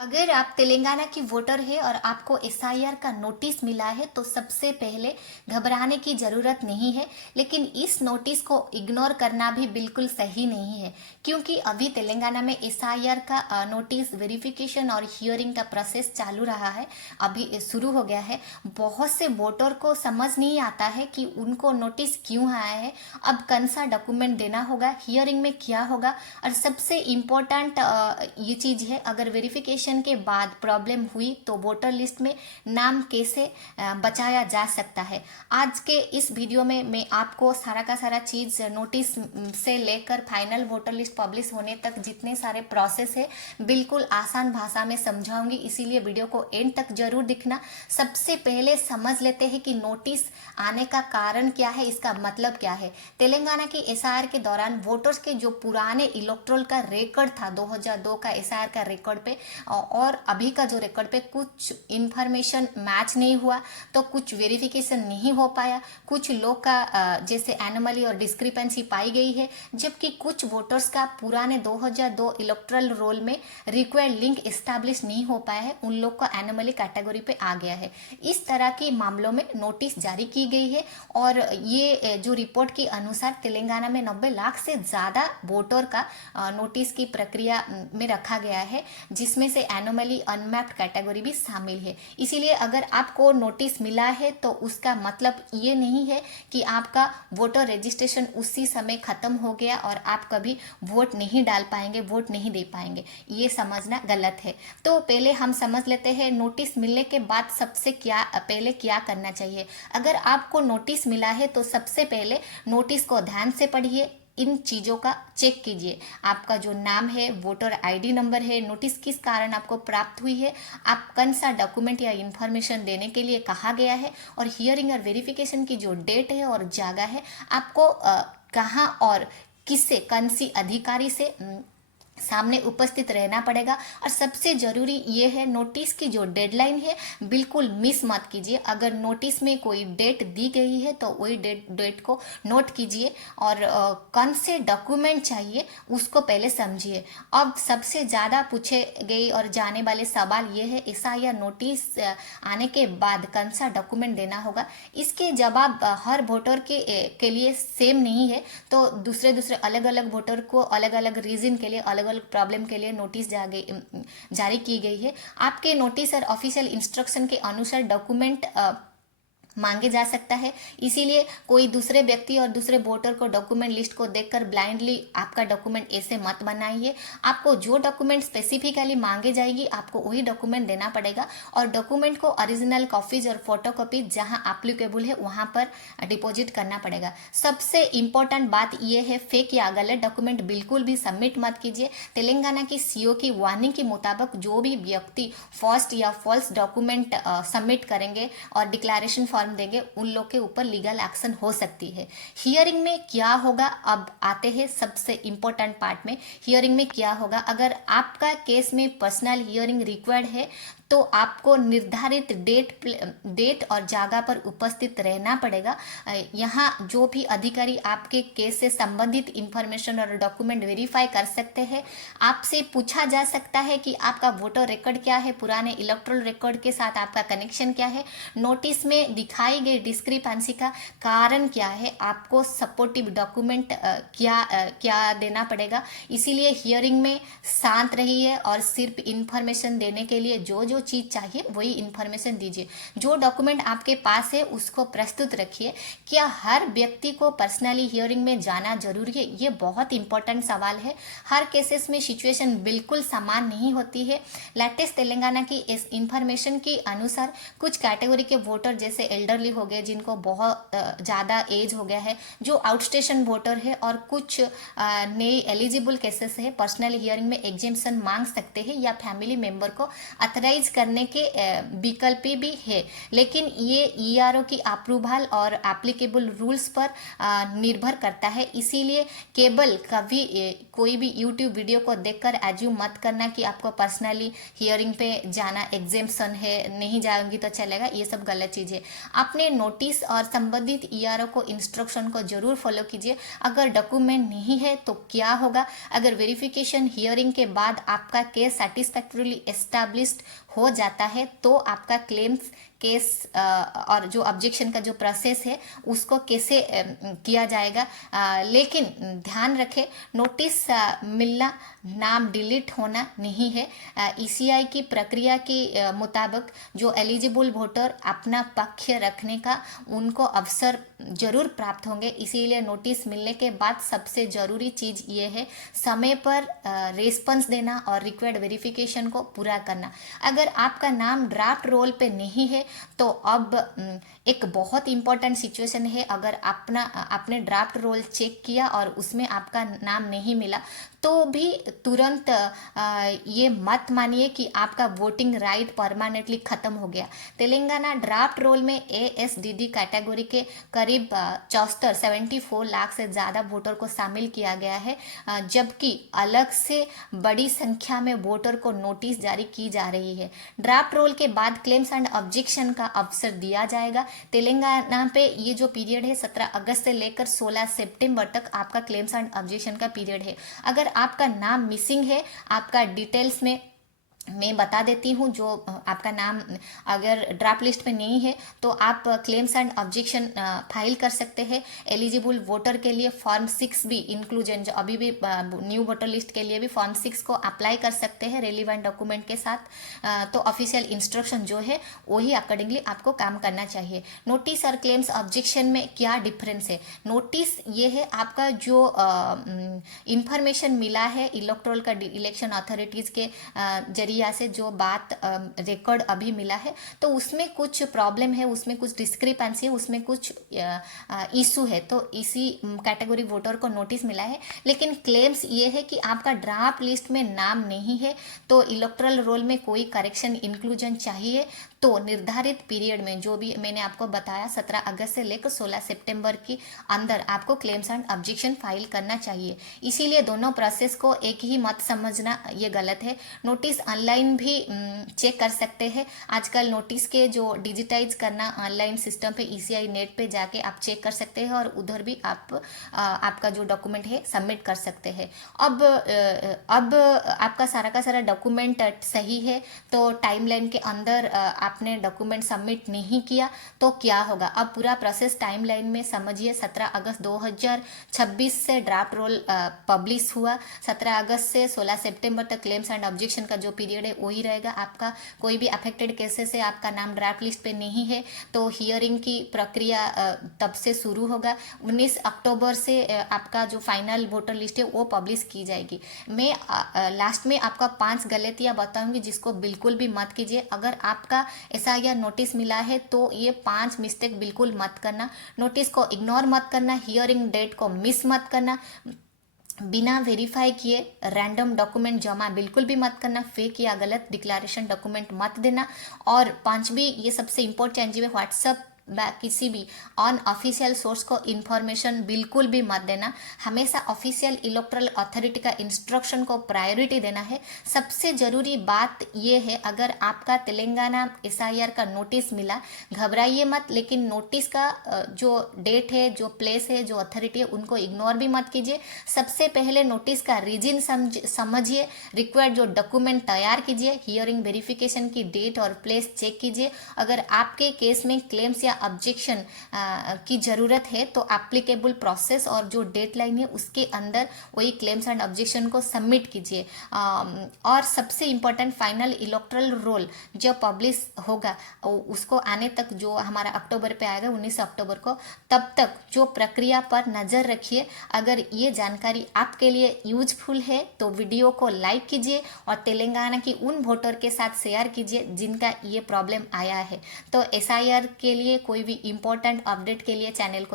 अगर आप तेलंगाना की वोटर है और आपको एसआईआर का नोटिस मिला है तो सबसे पहले घबराने की ज़रूरत नहीं है। लेकिन इस नोटिस को इग्नोर करना भी बिल्कुल सही नहीं है, क्योंकि अभी तेलंगाना में एसआईआर का नोटिस वेरिफिकेशन और हियरिंग का प्रोसेस चालू रहा है। अभी शुरू हो गया है। बहुत से वोटर को समझ नहीं आता है कि उनको नोटिस क्यों आया है, अब कौन सा डॉक्यूमेंट देना होगा, हियरिंग में क्या होगा। और सबसे इम्पोर्टेंट ये चीज़ है, अगर वेरिफिकेशन के बाद प्रॉब्लम हुई तो वोटर लिस्ट में नाम कैसे बचाया जा सकता है। आज के इस वीडियो में मैं आपको सारा का सारा चीज़ नोटिस से लेकर फाइनल वोटर लिस्ट पब्लिश होने तक जितने सारे प्रोसेस है बिल्कुल आसान भाषा में समझाऊंगी, इसीलिए वीडियो को एंड तक जरूर दिखना। सबसे पहले समझ लेते हैं कि नोटिस आने का कारण क्या है, इसका मतलब क्या है। तेलंगाना की एसआईआर के दौरान वोटर्स के जो पुराने इलेक्टोरल का रिकॉर्ड था 2002 का एसआईआर का रिकॉर्ड पे और अभी का जो रिकॉर्ड पे कुछ इंफॉर्मेशन मैच नहीं हुआ, तो कुछ वेरिफिकेशन नहीं हो पाया, कुछ लोग का जैसे एनोमली और डिस्क्रिपेंसी पाई गई है, जबकि कुछ वोटर्स का पुराने 2002 इलेक्टोरल रोल में रिक्वायर्ड लिंक एस्टैब्लिश नहीं हो पाया है, उन लोग का एनोमली कैटेगरी पे आ गया है। इस तरह के मामलों में नोटिस जारी की गई है और ये जो रिपोर्ट के अनुसार तेलंगाना में 90 लाख से ज़्यादा वोटर का नोटिस की प्रक्रिया में रखा गया है, जिसमें से एनोमली अनमैप्ड कैटेगरी भी शामिल है। इसीलिए अगर आपको नोटिस मिला है तो उसका मतलब ये नहीं है कि आपका वोटर रजिस्ट्रेशन उसी समय खत्म हो गया और आप कभी वोट नहीं डाल पाएंगे, वोट नहीं दे पाएंगे, ये समझना गलत है। तो पहले हम समझ लेते हैं नोटिस मिलने के बाद सबसे पहले क्या करना चाहिए। अगर आपको नोटिस मिला है तो सबसे पहले नोटिस को ध्यान से पढ़िए, इन चीज़ों का चेक कीजिए। आपका जो नाम है, वोटर आईडी नंबर है, नोटिस किस कारण आपको प्राप्त हुई है, आप कौन सा डॉक्यूमेंट या इंफॉर्मेशन देने के लिए कहा गया है, और हियरिंग और वेरिफिकेशन की जो डेट है और जगह है, आपको कहाँ और किससे, कौन सी अधिकारी से सामने उपस्थित रहना पड़ेगा। और सबसे ज़रूरी ये है, नोटिस की जो डेडलाइन है बिल्कुल मिस मत कीजिए। अगर नोटिस में कोई डेट दी गई है तो वही डेट को नोट कीजिए और कौन से डॉक्यूमेंट चाहिए उसको पहले समझिए। अब सबसे ज़्यादा पूछे गए और जाने वाले सवाल ये है, एसआईआर नोटिस आने के बाद कौन सा डॉक्यूमेंट देना होगा। इसके जवाब हर वोटर के लिए सेम नहीं है, तो दूसरे दूसरे अलग अलग वोटर को अलग अलग रीजन के लिए, अलग अलग प्रॉब्लम के लिए नोटिस जारी की गई है। आपके नोटिस और ऑफिशियल इंस्ट्रक्शन के अनुसार डॉक्यूमेंट मांगे जा सकता है। इसीलिए कोई दूसरे व्यक्ति और दूसरे वोटर को डॉक्यूमेंट लिस्ट को देखकर ब्लाइंडली आपका डॉक्यूमेंट ऐसे मत बनाइए। आपको जो डॉक्यूमेंट स्पेसिफिकली मांगे जाएगी आपको वही डॉक्यूमेंट देना पड़ेगा, और डॉक्यूमेंट को ओरिजिनल कॉपीज और फोटो कॉपीज जहां एप्लीकेबल है वहां पर डिपॉजिट करना पड़ेगा। सबसे इंपॉर्टेंट बात यह है, फेक या गलत डॉक्यूमेंट बिल्कुल भी सबमिट मत कीजिए। तेलंगाना की सीओ की वार्निंग के मुताबिक जो भी व्यक्ति फर्स्ट या फॉल्स डॉक्यूमेंट सबमिट करेंगे और डिक्लेरेशन फॉर्म देंगे, उन लोग के ऊपर लीगल एक्शन हो सकती है। हियरिंग में क्या होगा, अब आते हैं सबसे इंपॉर्टेंट पार्ट में। हियरिंग में क्या होगा, अगर आपका केस में पर्सनल हियरिंग रिक्वायर्ड है तो आपको निर्धारित डेट और जगह पर उपस्थित रहना पड़ेगा। यहाँ जो भी अधिकारी आपके केस से संबंधित इंफॉर्मेशन और डॉक्यूमेंट वेरीफाई कर सकते हैं। आपसे पूछा जा सकता है कि आपका वोटर रिकॉर्ड क्या है, पुराने इलेक्टोरल रिकॉर्ड के साथ आपका कनेक्शन क्या है, नोटिस में दिखाई गई डिस्क्रिपेंसी का कारण क्या है, आपको सपोर्टिव डॉक्यूमेंट क्या देना पड़ेगा। इसीलिए हियरिंग में शांत रहिए और सिर्फ इंफॉर्मेशन देने के लिए जो जो चीज़ चाहिए वही इंफॉर्मेशन दीजिए। जो डॉक्यूमेंट आपके पास है उसको प्रस्तुत रखिए। क्या हर व्यक्ति को पर्सनली हियरिंग में जाना जरूरी है, ये बहुत इंपॉर्टेंट सवाल है। हर केसेस में सिचुएशन बिल्कुल समान नहीं होती है। लेटेस्ट तेलंगाना की इस इंफॉर्मेशन के अनुसार कुछ कैटेगरी के वोटर जैसे एल्डरली हो गए, जिनको बहुत ज़्यादा एज हो गया है, जो आउटस्टेशन वोटर है, और कुछ नए एलिजिबल केसेस है, पर्सनल हियरिंग में एग्जेम्पशन मांग सकते हैं या फैमिली मेंबर को अथराइज करने के विकल्प भी है। लेकिन ये ईआरओ की अप्रूवल और एप्लीकेबल रूल्स पर निर्भर करता है। इसीलिए केवल कभी कोई भी यूट्यूब वीडियो को देखकर एज्यूम मत करना कि आपको पर्सनली हियरिंग पे जाना एग्जेम्पशन है, नहीं जाऊंगी तो चलेगा, ये सब गलत चीज़ है। आपने नोटिस और संबंधित ईआरओ को इंस्ट्रक्शन को जरूर फॉलो कीजिए। अगर डॉक्यूमेंट नहीं है तो क्या होगा, अगर वेरिफिकेशन हियरिंग के बाद आपका केस सेटिस्फैक्टरीली एस्टैब्लिश्ड हो जाता है तो आपका क्लेम्स केस और जो ऑब्जेक्शन का जो प्रोसेस है उसको कैसे किया जाएगा। लेकिन ध्यान रखें, नोटिस मिलना नाम डिलीट होना नहीं है। ईसीआई की प्रक्रिया के मुताबिक जो एलिजिबल वोटर अपना पक्ष रखने का उनको अवसर जरूर प्राप्त होंगे। इसीलिए नोटिस मिलने के बाद सबसे ज़रूरी चीज़ ये है समय पर रेस्पॉन्स देना और रिक्वायर्ड वेरिफिकेशन को पूरा करना। अगर आपका नाम ड्राफ्ट रोल पे नहीं है तो अब एक बहुत इंपॉर्टेंट सिचुएशन है, अगर आपने ड्राफ्ट रोल चेक किया और उसमें आपका नाम नहीं मिला तो भी तुरंत ये मत मानिए कि आपका वोटिंग राइट परमानेंटली ख़त्म हो गया। तेलंगाना ड्राफ्ट रोल में ASDD कैटेगरी के करीब 74 लाख से ज़्यादा वोटर को शामिल किया गया है, जबकि अलग से बड़ी संख्या में वोटर को नोटिस जारी की जा रही है। ड्राफ्ट रोल के बाद क्लेम्स एंड ऑब्जेक्शन का अवसर दिया जाएगा। तेलंगाना पे ये जो पीरियड है 17 अगस्त से लेकर 16 सितंबर तक आपका क्लेम्स एंड ऑब्जेक्शन का पीरियड है। अगर आपका नाम मिसिंग है, आपका डिटेल्स में मैं बता देती हूँ, जो आपका नाम अगर ड्राफ्ट लिस्ट में नहीं है तो आप क्लेम्स एंड ऑब्जेक्शन फाइल कर सकते हैं। एलिजिबल वोटर के लिए फॉर्म 6 भी इंक्लूजन, जो अभी भी न्यू वोटर लिस्ट के लिए भी फॉर्म 6 को अप्लाई कर सकते हैं रेलिवेंट डॉक्यूमेंट के साथ। तो ऑफिशियल इंस्ट्रक्शन जो है वही अकॉर्डिंगली आपको काम करना चाहिए। नोटिस और क्लेम्स ऑब्जेक्शन में क्या डिफरेंस है? नोटिस ये है आपका जो इंफॉर्मेशन मिला है इलेक्टोरल का इलेक्शन अथॉरिटीज़ के जरिया से जो बात रिकॉर्ड अभी मिला है तो उसमें कुछ प्रॉब्लम है, उसमें कुछ डिस्क्रिपेंसी है, उसमें कुछ इशू है, तो इसी कैटेगरी वोटर को नोटिस मिला है। लेकिन क्लेम्स ये है कि आपका ड्राफ्ट लिस्ट में नाम नहीं है तो इलेक्टोरल रोल में कोई करेक्शन इंक्लूजन चाहिए तो निर्धारित पीरियड में, जो भी मैंने आपको बताया 17 अगस्त से लेकर 16 सितंबर के अंदर आपको क्लेम्स एंड ऑब्जेक्शन फाइल करना चाहिए। इसीलिए दोनों प्रोसेस को एक ही मत समझना ये गलत है। नोटिस ऑनलाइन भी चेक कर सकते हैं। आजकल नोटिस के जो डिजिटाइज करना ऑनलाइन सिस्टम पे ईसीआई नेट पे जाके आप चेक कर सकते हैं और उधर भी आप आपका जो डॉक्यूमेंट है सबमिट कर सकते हैं। अब आपका सारा का सारा डॉक्यूमेंट सही है तो टाइमलाइन के अंदर आपने डॉक्यूमेंट सबमिट नहीं किया तो क्या होगा? अब पूरा प्रोसेस टाइमलाइन में समझिए। 17 अगस्त 2026 से ड्राफ्ट रोल पब्लिश हुआ। 17 अगस्त से 16 सितंबर तक क्लेम्स एंड ऑब्जेक्शन का जो पीरियड है वही रहेगा। आपका कोई भी अफेक्टेड केसेस से आपका नाम ड्राफ्ट लिस्ट पे नहीं है तो हियरिंग की प्रक्रिया तब से शुरू होगा। 19 अक्टूबर से आपका जो फाइनल वोटर लिस्ट है वो पब्लिश की जाएगी। मैं लास्ट में आपका 5 गलतियाँ बताऊंगी जिसको बिल्कुल भी मत कीजिए। अगर आपका एसआईआर नोटिस मिला है तो ये 5 मिस्टेक बिल्कुल मत करना। नोटिस को इग्नोर मत करना, हियरिंग डेट को मिस मत करना, बिना वेरीफाई किए रैंडम डॉक्यूमेंट जमा बिल्कुल भी मत करना, फेक या गलत डिक्लेरेशन डॉक्यूमेंट मत देना। और पांचवी, ये सबसे इंपॉर्टेंट चीज़ है, व्हाट्सएप किसी भी ऑन ऑफिशियल सोर्स को इन्फॉर्मेशन बिल्कुल भी मत देना। हमेशा ऑफिशियल इलेक्टोरल अथॉरिटी का इंस्ट्रक्शन को प्रायोरिटी देना है। सबसे ज़रूरी बात यह है, अगर आपका तेलंगाना एसआईआर का नोटिस मिला, घबराइए मत, लेकिन नोटिस का जो डेट है, जो प्लेस है, जो अथॉरिटी है, उनको इग्नोर भी मत कीजिए। सबसे पहले नोटिस का रीजन समझिए, रिक्वायर्ड जो डॉक्यूमेंट तैयार कीजिए, हियरिंग वेरिफिकेशन की डेट और प्लेस चेक कीजिए। अगर आपके केस में क्लेम्स या ऑब्जेक्शन की ज़रूरत है तो एप्लीकेबल प्रोसेस और जो डेडलाइन है उसके अंदर वही क्लेम्स एंड ऑब्जेक्शन को सबमिट कीजिए। और सबसे इम्पोर्टेंट, फाइनल इलेक्टोरल रोल जब पब्लिश होगा उसको आने तक, जो हमारा अक्टूबर पे आएगा 19 अक्टूबर को, तब तक जो प्रक्रिया पर नज़र रखिए। अगर ये जानकारी आपके लिए यूजफुल है तो वीडियो को लाइक कीजिए और तेलंगाना की उन वोटर के साथ शेयर कीजिए जिनका ये प्रॉब्लम आया है। तो एसआईआर के लिए कोई भी इम्पोर्टेंट अपडेट के लिए चैनल को